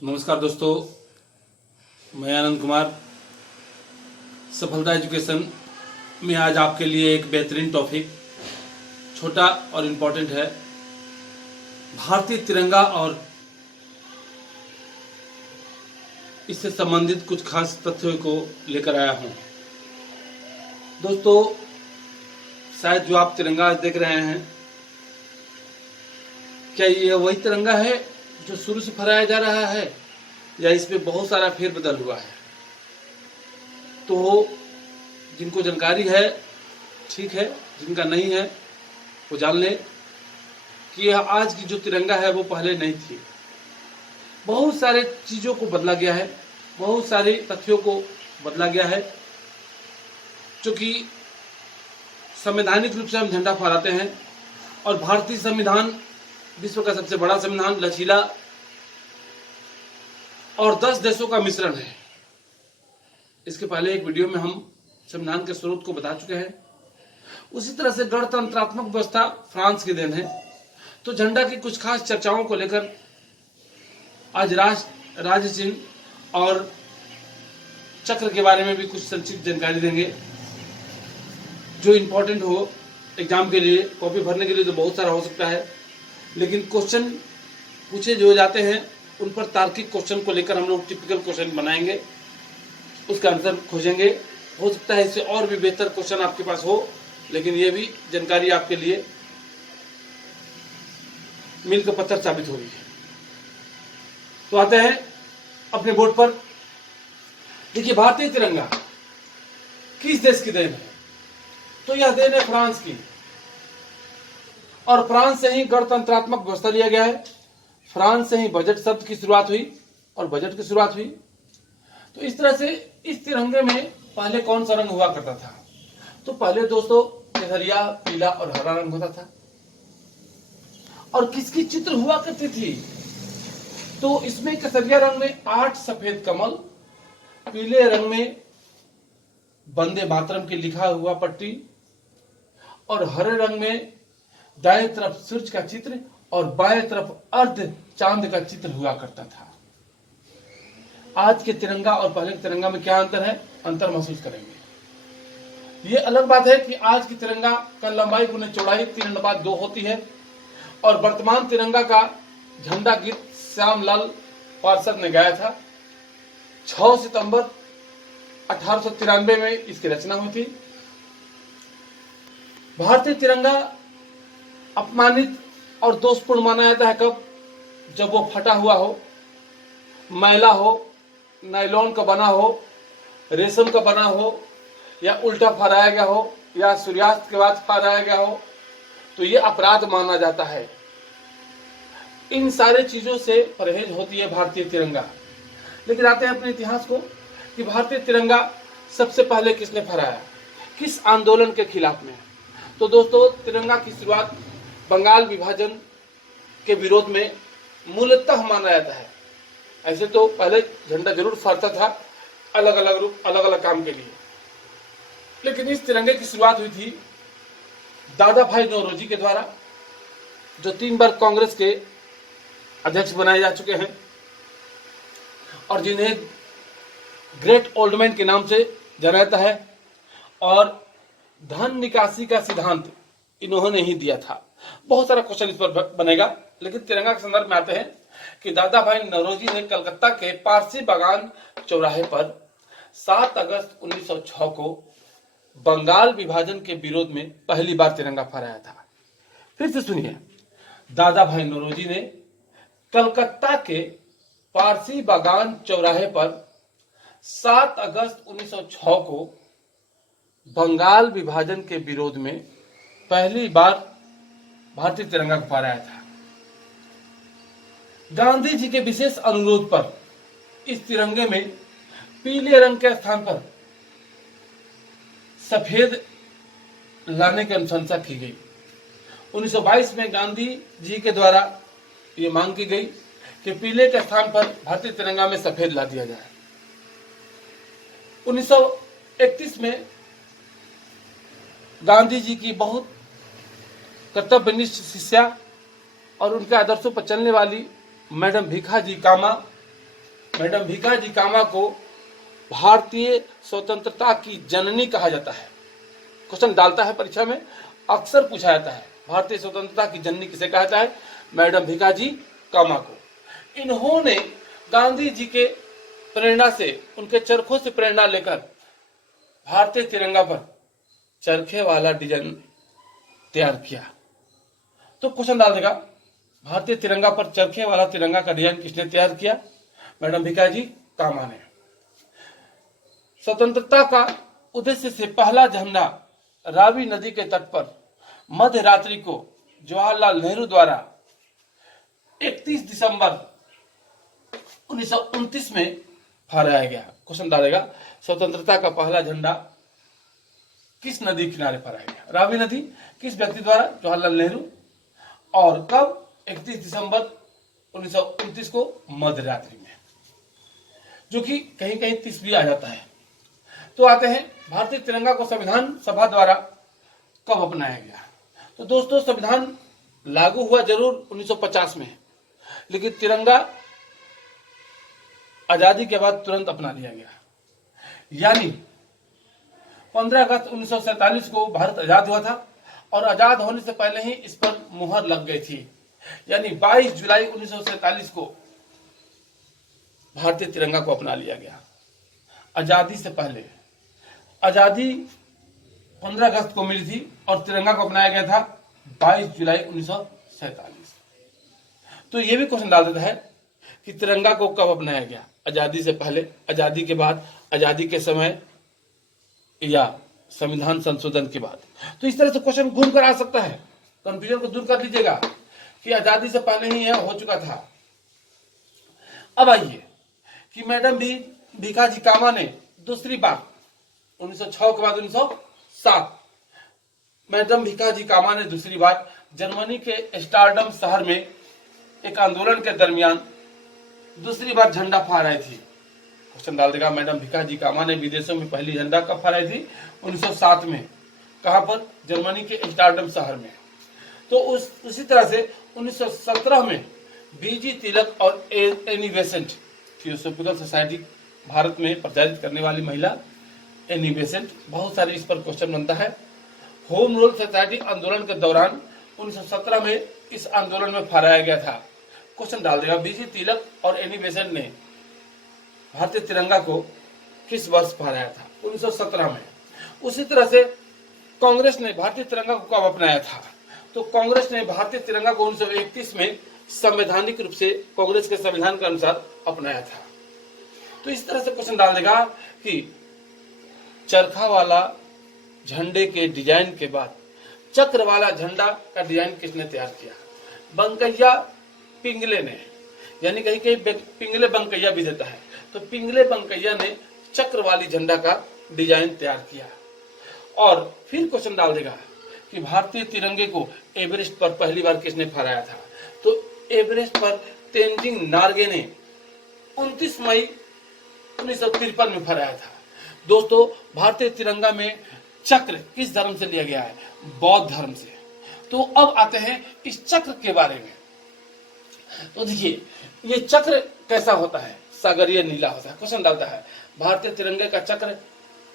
नमस्कार दोस्तों, मैं आनंद कुमार। सफलता एजुकेशन में आज आपके लिए एक बेहतरीन टॉपिक, छोटा और इम्पोर्टेंट है, भारतीय तिरंगा और इससे संबंधित कुछ खास तथ्यों को लेकर आया हूँ। दोस्तों, शायद जो आप तिरंगा देख रहे हैं, क्या ये वही तिरंगा है जो शुरू से फहराया जा रहा है या इसमें बहुत सारा फेरबदल हुआ है? तो जिनको जानकारी है ठीक है, जिनका नहीं है वो जान ले कि आज की जो तिरंगा है वो पहले नहीं थी। बहुत सारे चीज़ों को बदला गया है, बहुत सारे तथ्यों को बदला गया है। क्योंकि संवैधानिक रूप से हम झंडा फहराते हैं और भारतीय संविधान विश्व का सबसे बड़ा संविधान, लचीला और 10 देशों का मिश्रण है। इसके पहले एक वीडियो में हम संविधान के स्रोत को बता चुके हैं। उसी तरह से गणतंत्रात्मक व्यवस्था फ्रांस की देन है। तो झंडा की कुछ खास चर्चाओं को लेकर आज राज्य चिन्ह और चक्र के बारे में भी कुछ संक्षिप्त जानकारी देंगे, जो इम्पोर्टेंट हो एग्जाम के लिए। कॉपी भरने के लिए तो बहुत सारा हो सकता है, लेकिन क्वेश्चन पूछे जो जाते हैं उन पर तार्किक क्वेश्चन को लेकर हम लोग टिपिकल क्वेश्चन बनाएंगे, उसका आंसर खोजेंगे। हो सकता है इससे और भी बेहतर क्वेश्चन आपके पास हो, लेकिन ये भी जानकारी आपके लिए मील का पत्थर साबित होगी। तो आते हैं अपने बोर्ड पर। देखिए, भारतीय तिरंगा किस देश की देन है? तो यह देन है फ्रांस की, और फ्रांस से ही गणतंत्रात्मक व्यवस्था लिया गया है। फ्रांस से ही बजट शब्द की शुरुआत हुई और बजट की शुरुआत हुई। तो इस तरह से इस तिरंगे में पहले कौन सा रंग हुआ करता था? तो पहले दोस्तों केसरिया, पीला और हरा रंग होता था। और किसकी चित्र हुआ करती थी? तो इसमें केसरिया रंग में 8 सफेद कमल, पीले रंग में वंदे मातरम की लिखा हुआ पट्टी, और हरे रंग में दाएं तरफ सूर्य का चित्र और बाएं तरफ अर्ध चांद का चित्र हुआ करता था। आज के तिरंगा और पहले के तिरंगा में क्या अंतर है? अंतर महसूस करेंगे। ये अलग बात है कि आज की तिरंगा का लंबाई गुने चौड़ाई 3:2 होती है, और वर्तमान तिरंगा का झंडा गीत श्यामलाल पार्षद ने गाया था। 6 सितंबर 1893 में इसकी रचना हुई थी। भारतीय तिरंगा अपमानित और दोषपूर्ण माना जाता है कब? जब वो फटा हुआ हो, मैला हो, नायलॉन का बना हो, रेशम का बना हो, या उल्टा फहराया गया हो, या सूर्यास्त के बाद फहराया गया हो, तो ये अपराध माना जाता है। इन सारे चीजों से परहेज होती है भारतीय तिरंगा। लेकिन आते हैं अपने इतिहास को कि भारतीय तिरंगा सबसे पहले किसने फहराया, किस आंदोलन के खिलाफ में? तो दोस्तों, तिरंगा की शुरुआत बंगाल विभाजन के विरोध में मूलतः माना जाता है। ऐसे तो पहले झंडा जरूर फहरता था, अलग अलग रूप, अलग अलग काम के लिए, लेकिन इस तिरंगे की शुरुआत हुई थी दादा भाई नौरोजी के द्वारा, जो 3 बार कांग्रेस के अध्यक्ष बनाए जा चुके हैं और जिन्हें ग्रेट ओल्ड मैन के नाम से जाना जाता है। और धन निकासी का सिद्धांत इन्होंने ही दिया था। बहुत सारा क्वेश्चन इस पर बनेगा, लेकिन तिरंगा के संदर्भ में आते हैं कि दादा भाई नौरोजी ने कलकत्ता के पारसी बागान चौराहे पर 7 अगस्त 1906 को बंगाल विभाजन के विरोध में पहली बार तिरंगा फहराया था। फिर से सुनिए, दादा भाई नौरोजी ने कलकत्ता के पारसी बागान चौराहे पर 7 अगस्त 1906 को बंगाल विभाजन के विरोध में पहली बार भारतीय तिरंगा को फहराया था। गांधी जी के विशेष अनुरोध पर इस तिरंगे में पीले रंग के स्थान पर सफेद लाने की अनुशंसा की गई। 1922 में गांधी जी के द्वारा ये मांग की गई कि पीले के स्थान पर भारतीय तिरंगा में सफेद ला दिया जाए। 1931 में गांधी जी की बहुत कर्तव्यनिष्ठ शिष्या और उनके आदर्शों पर चलने वाली मैडम भीखा जी कामा मैडम भिकाजी कामा को भारतीय स्वतंत्रता की जननी कहा जाता है। क्वेश्चन डालता है परीक्षा में, अक्सर पूछा जाता है भारतीय स्वतंत्रता की जननी किसे कहा जाता है? मैडम भिकाजी कामा को। इन्होंने गांधी जी के प्रेरणा से, उनके चरखों से प्रेरणा लेकर भारतीय तिरंगा पर चरखे वाला डिजाइन तैयार किया। तो क्वेश्चन डाल देगा, भारतीय तिरंगा पर चरखे वाला तिरंगा का डिजाइन किसने तैयार किया? मैडम भिकाजी कामा ने। स्वतंत्रता का उद्देश्य से पहला झंडा रावी नदी के तट पर मध्य रात्रि को जवाहरलाल नेहरू द्वारा 31 दिसंबर 1929 में फहराया गया। क्वेश्चन डालेगा, स्वतंत्रता का पहला झंडा किस नदी किनारे फहराया गया? रावी नदी। किस व्यक्ति द्वारा? जवाहरलाल नेहरू। और कब? 31 दिसंबर 1929 को मध्य रात्रि में, जो कि कहीं कहीं 30 भी आ जाता है। तो आते हैं, भारतीय तिरंगा को संविधान सभा द्वारा कब अपनाया गया? तो दोस्तों, संविधान लागू हुआ जरूर 1950 में, लेकिन तिरंगा आजादी के बाद तुरंत अपना लिया गया। यानी 15 अगस्त 1947 को भारत आजाद हुआ था और आजाद होने से पहले ही इस पर मुहर लग गई थी। यानी 22 जुलाई 1947 को भारतीय तिरंगा को अपना लिया गया। आजादी से पहले, आजादी 15 अगस्त को मिली थी और तिरंगा को अपनाया गया था 22 जुलाई 1947। तो ये भी क्वेश्चन डाल देता है कि तिरंगा को कब अपनाया गया? आजादी से पहले, आजादी के बाद, आजादी के समय या संविधान संशोधन के बाद। तो इस तरह से क्वेश्चन घूम कर आ सकता है। कंफ्यूजन को दूर कर लीजिएगा कि आजादी से पहले ही यह हो चुका था। अब आइए कि मैडम भिकाजी कामा ने दूसरी बार 1906 के बाद 1907, मैडम भिकाजी कामा ने दूसरी बार जर्मनी के स्टारडम शहर में एक आंदोलन के दरमियान दूसरी बार झंडा फहराई थी। क्वेश्चन डाल देगा, मैडम भिकाजी कामा ने विदेशों में पहली झंडा कब फहराई थी? 1907 में। कहां पर? जर्मनी के स्टारडम शहर में। तो उसी तरह से 1917 में बीजी तिलक और Annie Besant, theosophical society Bharat में प्रचारित करने वाली महिला एनी बेसेंट, बहुत सारे इस पर क्वेश्चन बनता है। होम रूल सोसाइटी आंदोलन के दौरान 1917 में इस आंदोलन में फहराया गया था। क्वेश्चन डाल देगा, बीजी तिलक और एनी बेसेंट ने भारतीय तिरंगा को किस वर्ष फहराया था? 1917 में। उसी तरह से कांग्रेस ने भारतीय तिरंगा को कब अपनाया था? तो कांग्रेस ने भारतीय तिरंगा को 1931 में संवैधानिक रूप से कांग्रेस के संविधान के अनुसार अपनाया था। तो इस तरह से क्वेश्चन डाल देगा कि चरखा वाला झंडे के डिजाइन के बाद चक्र वाला झंडा का डिजाइन किसने तैयार किया? बंकैया पिंगले ने। यानी कहीं कहीं पिंगले बंकैया भी देता है, तो पिंगले बंकैया ने चक्र वाली झंडा का डिजाइन तैयार किया। और फिर क्वेश्चन डाल देगा कि भारतीय तिरंगे को एवरेस्ट पर पहली बार किसने फहराया था? तो एवरेस्ट पर तेंजिंग नार्गे ने 29 मई 1953 में फहराया था। दोस्तों, भारतीय तिरंगा में चक्र किस धर्म से लिया गया है? बौद्ध धर्म से। तो अब आते हैं इस चक्र के बारे में। तो देखिए, ये चक्र कैसा होता है? सागरीय नीला होता है। क्वेश्चन डालता है, भारतीय तिरंगे का चक्र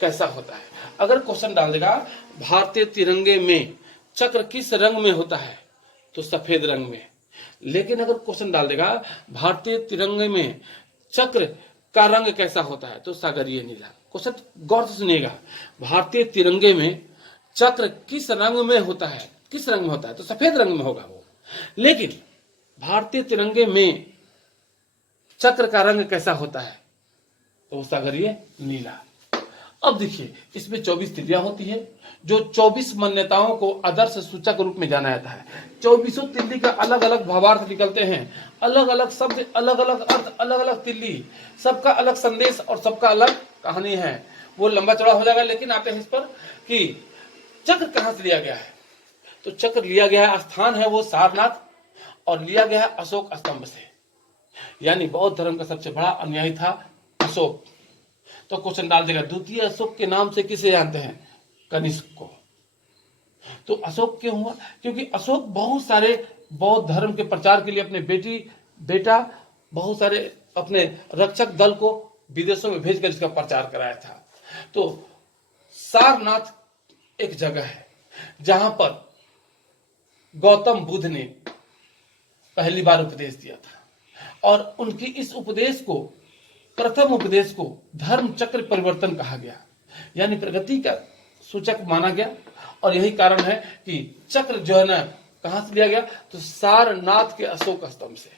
कैसा होता है? अगर क्वेश्चन डाल देगा भारतीय तिरंगे में चक्र किस रंग में होता है, तो सफेद रंग में। लेकिन अगर क्वेश्चन डाल देगा भारतीय तिरंगे में चक्र का रंग कैसा होता है, तो सागरीय नीला। क्वेश्चन गौर से सुनिएगा, भारतीय तिरंगे में चक्र किस रंग में होता है? किस रंग में होता है? तो सफेद रंग में होगा वो। लेकिन भारतीय तिरंगे में चक्र का रंग कैसा होता है? तो सागरीय नीला। अब देखिए, इसमें 24 तिल्लियां होती है, जो 24 मान्यताओं को आदर्श सूचक रूप में जाना जाता है। 24 तिल्ली का अलग अलग भावार्थ निकलते हैं, अलग अलग शब्द, अलग अलग अर्थ, अलग अलग तिल्ली, सबका अलग संदेश और सबका अलग कहानी है। वो लंबा चौड़ा हो जाएगा, लेकिन आते हैं इस पर कि चक्र कहां से लिया गया है। तो चक्र लिया गया है, स्थान है वो सारनाथ, और लिया गया है अशोक स्तंभ से। यानी बौद्ध धर्म का सबसे बड़ा अनुयायी था अशोक। तो क्वेश्चन डाल देगा, द्वितीय अशोक के नाम से किसे जानते हैं? कनिष्क को। तो अशोक क्यों हुआ? क्योंकि अशोक बहुत सारे बौद्ध धर्म के प्रचार के लिए अपने बेटा बहुत सारे अपने रक्षक दल को विदेशों में भेजकर इसका प्रचार कराया था। तो सारनाथ एक जगह है जहां पर गौतम बुद्ध ने पहली बार उपदेश दिया था और उनकी इस उपदेश को, प्रथम उपदेश को धर्म चक्र परिवर्तन कहा गया, यानी प्रगति का सूचक माना गया। और यही कारण है कि चक्र जो है ना कहां से लिया गया, तो सारनाथ के अशोक स्तंभ से।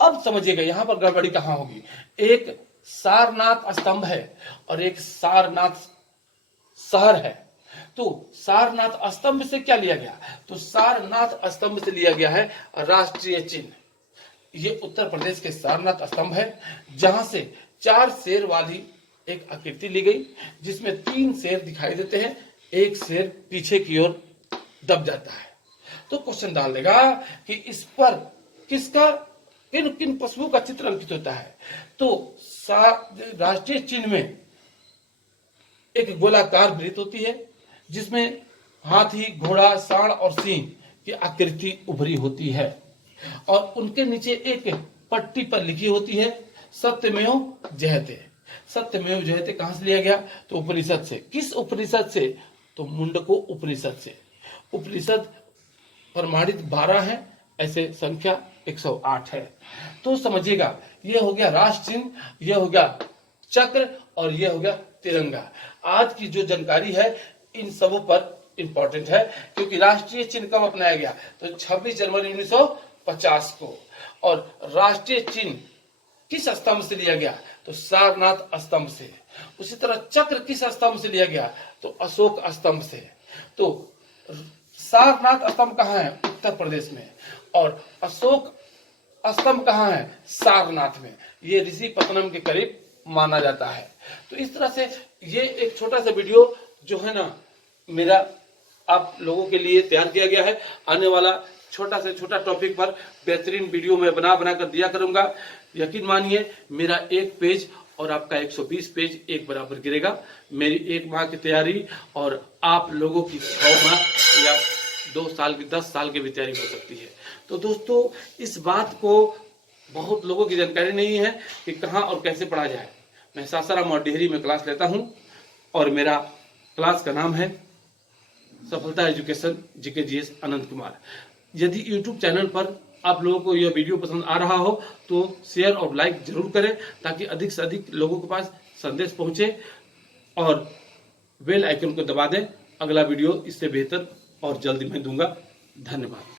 अब समझिएगा यहां पर गड़बड़ी कहां होगी। एक सारनाथ स्तंभ है और एक सारनाथ शहर है। तो सारनाथ स्तंभ से क्या लिया गया, तो सारनाथ स्तंभ से लिया गया है राष्ट्रीय चिन्ह। ये उत्तर प्रदेश के सारनाथ स्तंभ है जहां से 4 शेर वाली एक आकृति ली गई, जिसमें 3 शेर दिखाई देते हैं, एक शेर पीछे की ओर दब जाता है। तो क्वेश्चन डाल देगा कि इस पर किसका, किन किन पशुओं का चित्र अंकित होता है। तो राष्ट्रीय चिन्ह में एक गोलाकार वृत्त होती है जिसमें हाथी, घोड़ा, सांड और सिंह की आकृति उभरी होती है और उनके नीचे एक पट्टी पर लिखी होती है सत्यमेव जयते। सत्यमेव जयते कहां से लिया गया, तो उपनिषद से। किस उपनिषद से, तो मुंडको उपनिषद से। उपनिषद प्रमाणित 12 है, ऐसे संख्या 108 है। तो समझिएगा ये हो गया राष्ट्र चिन्ह, ये हो गया चक्र और ये हो गया तिरंगा। आज की जो जानकारी है इन सबों पर इंपॉर्टेंट है, क्योंकि राष्ट्रीय चिन्ह कब अपनाया गया, तो 26 जनवरी 1950 को। और राष्ट्रीय चिन्ह किस स्तंभ से लिया गया, तो सारनाथ स्तंभ से। उसी तरह चक्र किस स्तंभ से लिया गया, तो अशोक स्तंभ से। तो सारनाथ स्तंभ कहाँ है, उत्तर प्रदेश में, और अशोक स्तंभ कहाँ है, सारनाथ में। ये ऋषि पत्तनम के करीब माना जाता है। तो इस तरह से ये एक छोटा सा वीडियो जो है ना मेरा आप लोगों के लिए तैयार किया गया है। आने वाला छोटा से छोटा टॉपिक पर बेहतरीन वीडियो मैं बना कर दिया करूंगा। यकीन मानिए मेरा एक पेज और आपका 120 पेज एक बराबर गिरेगा। मेरी 1 माह की तैयारी और आप लोगों की 6 माह या 2 साल की 10 साल की भी तैयारी हो सकती है। तो दोस्तों इस बात को बहुत लोगों की जानकारी नहीं है कि कहाँ और कैसे पढ़ा जाए। मैं सासाराम और डिहरी में क्लास लेता हूँ और मेरा क्लास का नाम है सफलता एजुकेशन GKGS अनंत कुमार। यदि YouTube चैनल पर आप लोगों को यह वीडियो पसंद आ रहा हो तो शेयर और लाइक जरूर करें, ताकि अधिक से अधिक लोगों के पास संदेश पहुंचे, और बेल आइकन को दबा दें। अगला वीडियो इससे बेहतर और जल्दी मैं दूंगा। धन्यवाद।